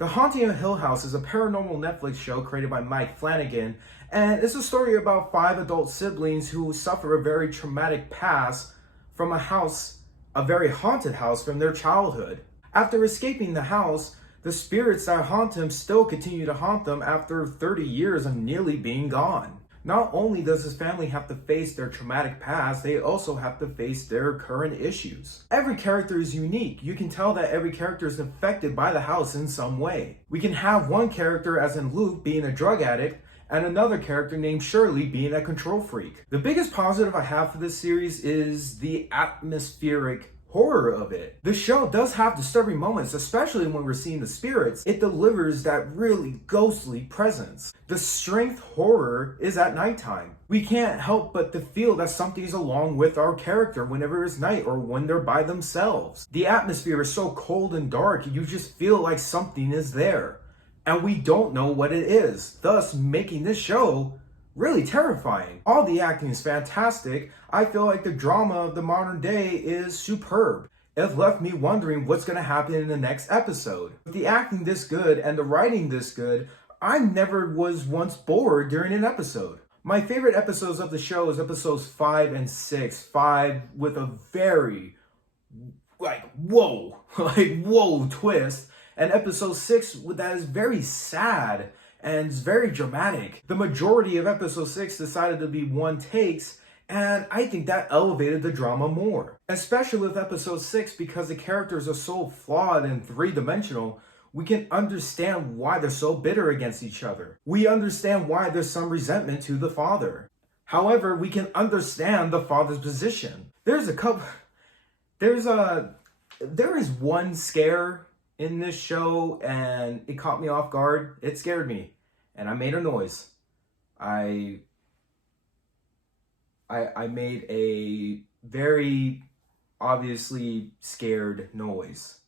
The Haunting of Hill House is a paranormal Netflix show created by Mike Flanagan, and it's a story about 5 adult siblings who suffer a very traumatic past from a very haunted house from their childhood. After escaping the house, the spirits that haunt them still continue to haunt them after 30 years of nearly being gone. Not only does his family have to face their traumatic past, they also have to face their current issues. Every character is unique. You can tell that every character is affected by the house in some way. We can have one character, as in Luke, being a drug addict, and another character named Shirley being a control freak. The biggest positive I have for this series is the atmospheric horror of it. The show does have disturbing moments, especially when we're seeing the spirits. It delivers that really ghostly presence. The strength horror is at nighttime. We can't help but to feel that something's along with our character whenever it's night or when they're by themselves. The atmosphere is so cold and dark, you just feel like something is there. And we don't know what it is, thus making this show really terrifying. All the acting is fantastic. I feel like the drama of the modern day is superb. It left me wondering what's going to happen in the next episode. With the acting this good and the writing this good, I never was once bored during an episode. My favorite episodes of the show is episodes 5 and 6. 5 with a very, whoa twist. And episode 6 that is very sad and it's very dramatic. The majority of episode 6 decided to be one takes, and I think that elevated the drama more. Especially with episode 6, because the characters are so flawed and three-dimensional, we can understand why they're so bitter against each other. We understand why there's some resentment to the father. However, we can understand the father's position. There is one scare in this show, and it caught me off guard. It scared me, and I made a noise. I made a very obviously scared noise.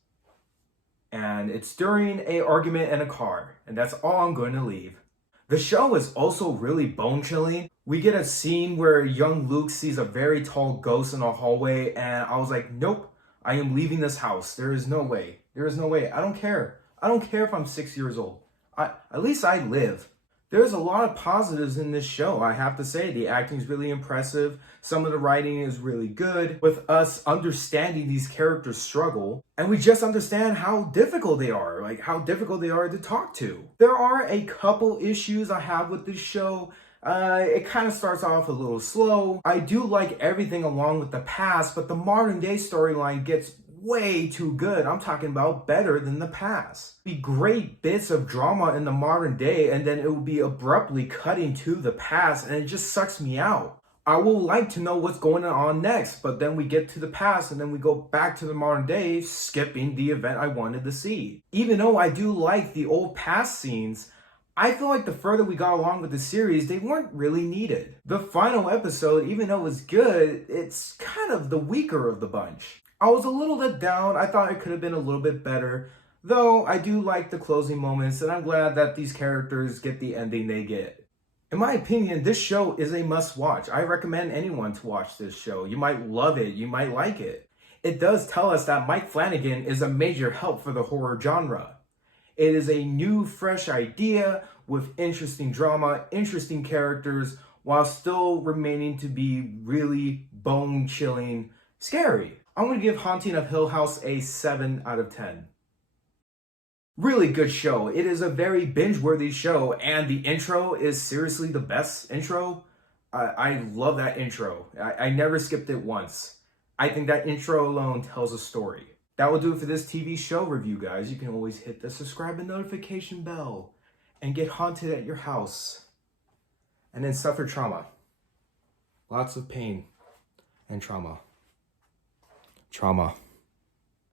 And it's during an argument in a car, and that's all I'm going to leave. The show is also really bone-chilling. We get a scene where young Luke sees a very tall ghost in a hallway, and I was like, nope, I am leaving this house. There is no way. There is no way. I don't care. I don't care if I'm 6 years old. At least I live. There's a lot of positives in this show, I have to say. The acting is really impressive. Some of the writing is really good. With us understanding these characters' struggle, and we just understand how difficult they are, how difficult they are to talk to. There are a couple issues I have with this show. It kind of starts off a little slow. I do like everything along with the past, but the modern day storyline gets way too good. I'm talking about better than the past. Be great bits of drama in the modern day, and then it will be abruptly cutting to the past, and it just sucks me out. I will like to know what's going on next, but then we get to the past and then we go back to the modern day, skipping the event I wanted to see. Even though I do like the old past scenes, I feel like the further we got along with the series, they weren't really needed. The final episode, even though it was good, it's kind of the weaker of the bunch. I was a little bit down. I thought it could have been a little bit better, though I do like the closing moments, and I'm glad that these characters get the ending they get. In my opinion, this show is a must-watch. I recommend anyone to watch this show. You might love it. You might like it. It does tell us that Mike Flanagan is a major help for the horror genre. It is a new, fresh idea with interesting drama, interesting characters, while still remaining to be really bone-chilling, scary. I'm going to give Haunting of Hill House a 7 out of 10. Really good show. It is a very binge-worthy show, and the intro is seriously the best intro. I love that intro. I never skipped it once. I think that intro alone tells a story. That will do it for this TV show review, guys. You can always hit the subscribe and notification bell and get haunted at your house. And then suffer trauma. Lots of pain and trauma. Trauma.